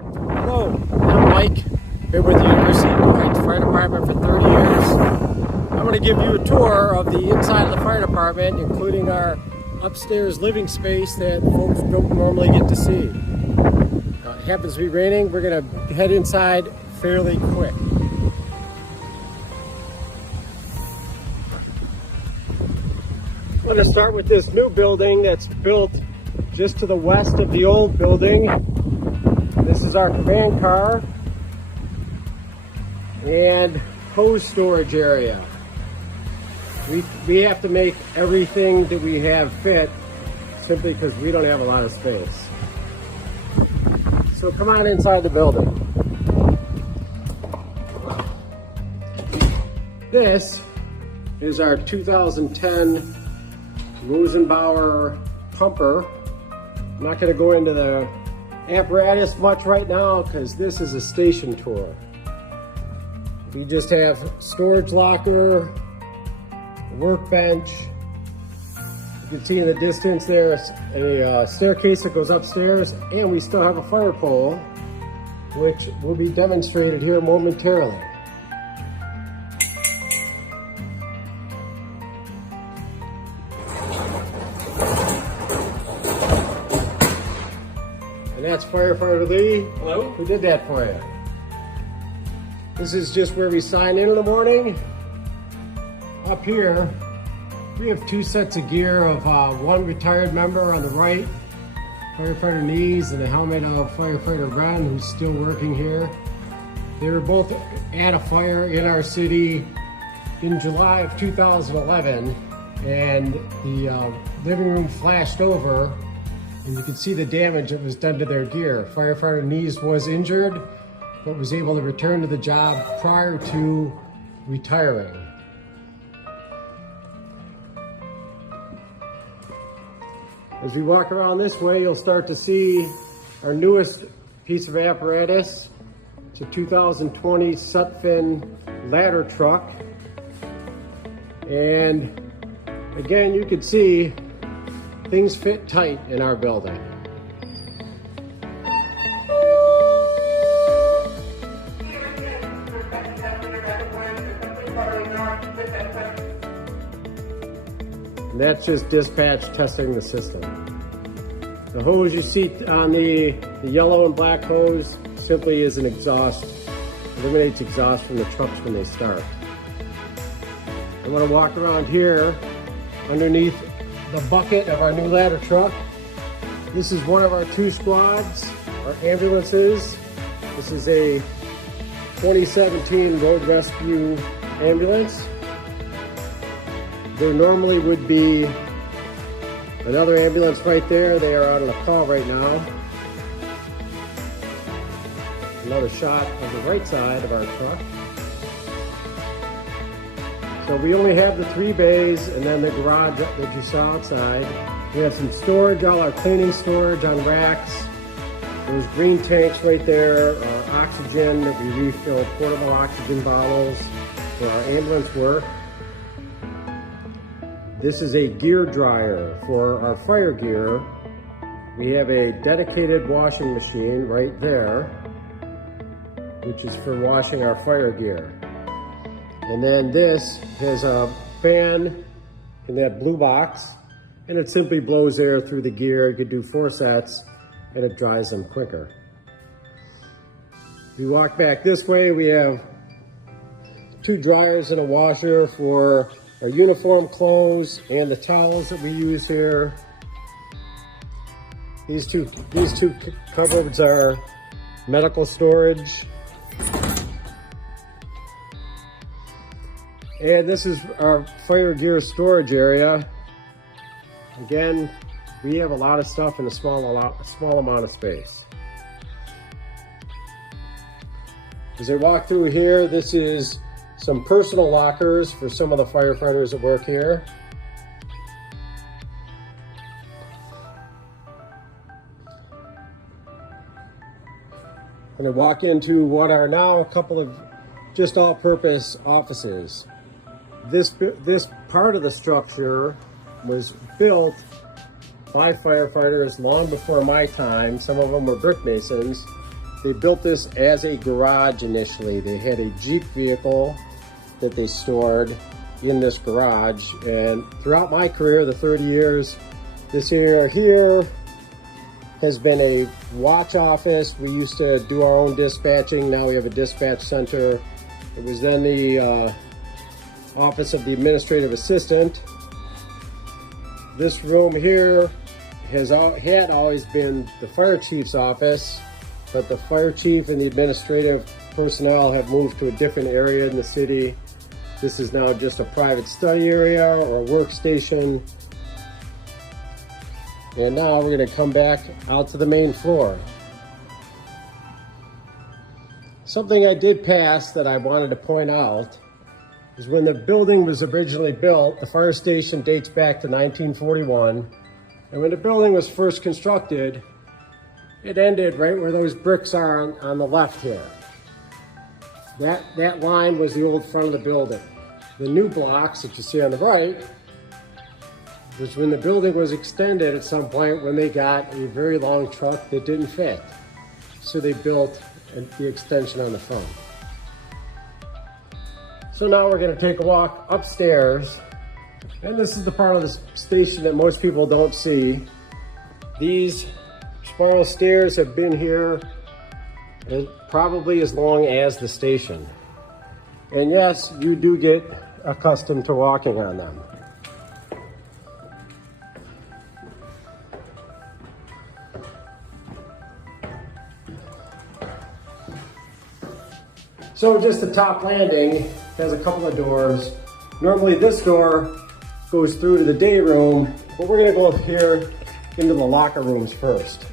Hello, I'm Mike. Been with the University of New Heights Fire Department for 30 years. I'm going to give you a tour of the inside of the fire department, including our upstairs living space that folks don't normally get to see. It happens to be raining. We're going to head inside fairly quick. I'm going to start with this new building that's built just to the west of the old building. This is our command car and hose storage area. We have to make everything that we have fit simply because we don't have a lot of space. So come on inside the building. This is our 2010 Rosenbauer pumper. I'm not going to go into the apparatus much right now because this is a station tour. We just have storage locker, workbench. You can see in the distance there's a staircase that goes upstairs, and we still have a fire pole, which will be demonstrated here momentarily. And that's Firefighter Lee. Hello. Who did that for you? This is just where we sign in the morning. Up here, we have two sets of gear of one retired member on the right, Firefighter Knees, and a helmet of Firefighter Ren, who's still working here. They were both at a fire in our city in July of 2011, and the living room flashed over, and you can see the damage that was done to their gear. Firefighter Knees was injured, but was able to return to the job prior to retiring. As we walk around this way, you'll start to see our newest piece of apparatus. It's a 2020 Sutphin ladder truck. And again, you can see things fit tight in our building. And that's just dispatch testing the system. The hose you see on the yellow and black hose simply is an exhaust, eliminates exhaust from the trucks when they start. I'm going to walk around here underneath the bucket of our new ladder truck. This is one of our two squads, our ambulances. This is a 2017 road rescue ambulance. There normally would be another ambulance right there. They are out on a call right now. Another shot of the right side of our truck. So we only have the 3 bays and then the garage that you saw outside. We have some storage, all our cleaning storage on racks. Those green tanks right there are oxygen that we refill, portable oxygen bottles for our ambulance work. This is a gear dryer for our fire gear. We have a dedicated washing machine right there, which is for washing our fire gear. And then this has a fan in that blue box, and it simply blows air through the gear. You could do 4 sets, and it dries them quicker. If you walk back this way, we have 2 dryers and a washer for our uniform clothes and the towels that we use here. These two cupboards are medical storage. And this is our fire gear storage area. Again, we have a lot of stuff in a small amount of space. As I walk through here, this is some personal lockers for some of the firefighters that work here. I'm going to walk into what are now a couple of just all-purpose offices. This part of the structure was built by firefighters long before my time. Some of them were brick masons, they built this as a garage initially. They had a Jeep vehicle that they stored in this garage. And throughout my career, the 30 years, this area here has been a watch office. We used to do our own dispatching. Now we have a dispatch center. It was then the office of the administrative assistant. This room here had always been the fire chief's office, but the fire chief and the administrative personnel have moved to a different area in the city. This is now just a private study area or a workstation. And now we're going to come back out to the main floor. Something I did pass that I wanted to point out is when the building was originally built, the fire station dates back to 1941. And when the building was first constructed, it ended right where those bricks are on the left here. That line was the old front of the building. The new blocks that you see on the right was when the building was extended at some point when they got a very long truck that didn't fit. So they built the extension on the front. So now we're going to take a walk upstairs. And this is the part of the station that most people don't see. These spiral stairs have been here probably as long as the station. And yes, you do get accustomed to walking on them. So just the top landing has a couple of doors. Normally this door goes through to the day room, but we're gonna go up here into the locker rooms first.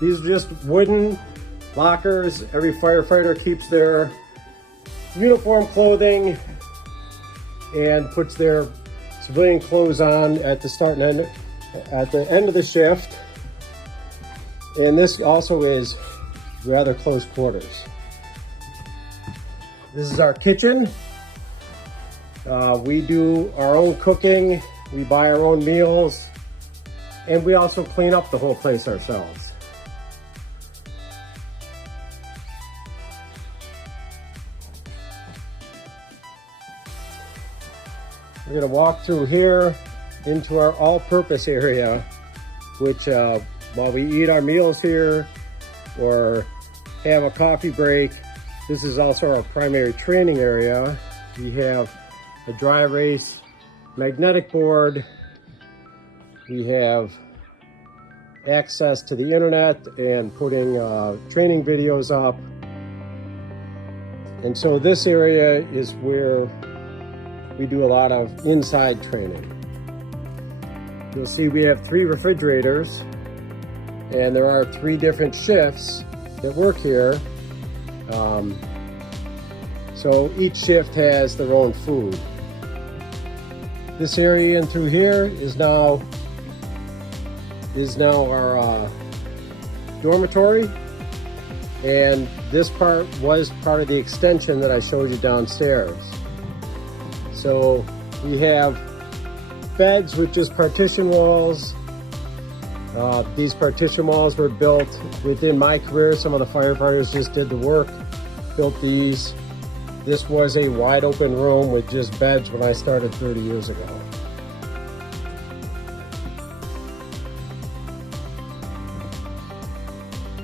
These are just wooden lockers. Every firefighter keeps their uniform clothing and puts their civilian clothes on at the start and end, at the end of the shift. And this also is rather close quarters. This is our kitchen. We do our own cooking, we buy our own meals, and we also clean up the whole place ourselves. We're gonna walk through here into our all-purpose area, which while we eat our meals here or have a coffee break, this is also our primary training area. We have a dry erase magnetic board. We have access to the internet and putting training videos up. And so this area is where we do a lot of inside training. You'll see we have 3 refrigerators, and there are 3 different shifts that work here. So each shift has their own food. This area in through here is now our dormitory, and this part was part of the extension that I showed you downstairs. So we have beds with just partition walls. These partition walls were built within my career. Some of the firefighters just did the work, built these. This was a wide open room with just beds when I started 30 years ago.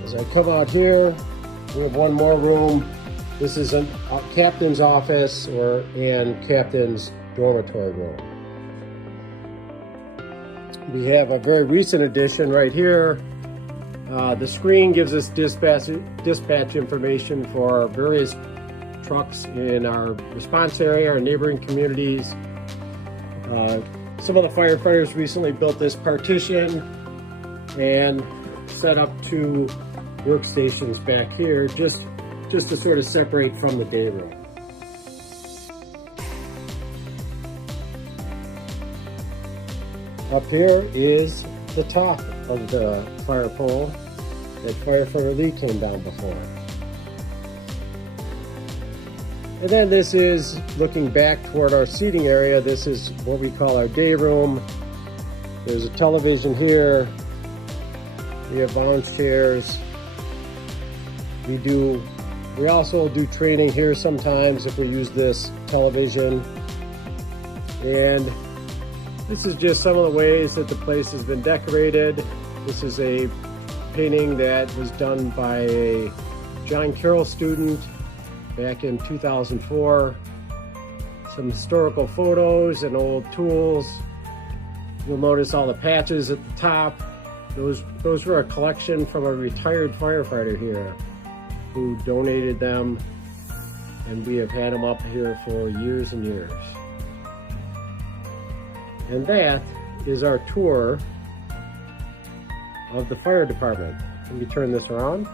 As I come out here, we have one more room. This is a captain's office and captain's dormitory room. We have a very recent addition right here. The screen gives us dispatch information for various trucks in our response area, our neighboring communities. Some of the firefighters recently built this partition and set up 2 workstations back here just to sort of separate from the day room. Up here is the top of the fire pole that Firefighter Lee came down before. And then this is looking back toward our seating area. This is what we call our day room. There's a television here. We have lounge chairs. We also do training here sometimes if we use this television. And this is just some of the ways that the place has been decorated. This is a painting that was done by a John Carroll student back in 2004. Some historical photos and old tools. You'll notice all the patches at the top. Those were a collection from a retired firefighter here who donated them, and we have had them up here for years and years. And that is our tour of the fire department. Let me turn this around.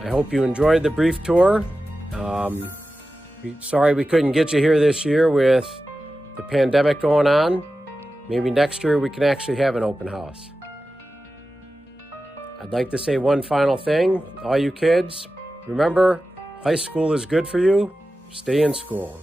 I hope you enjoyed the brief tour. Sorry we couldn't get you here this year with the pandemic going on. Maybe next year we can actually have an open house. I'd like to say one final thing. All you kids, remember, high school is good for you. Stay in school.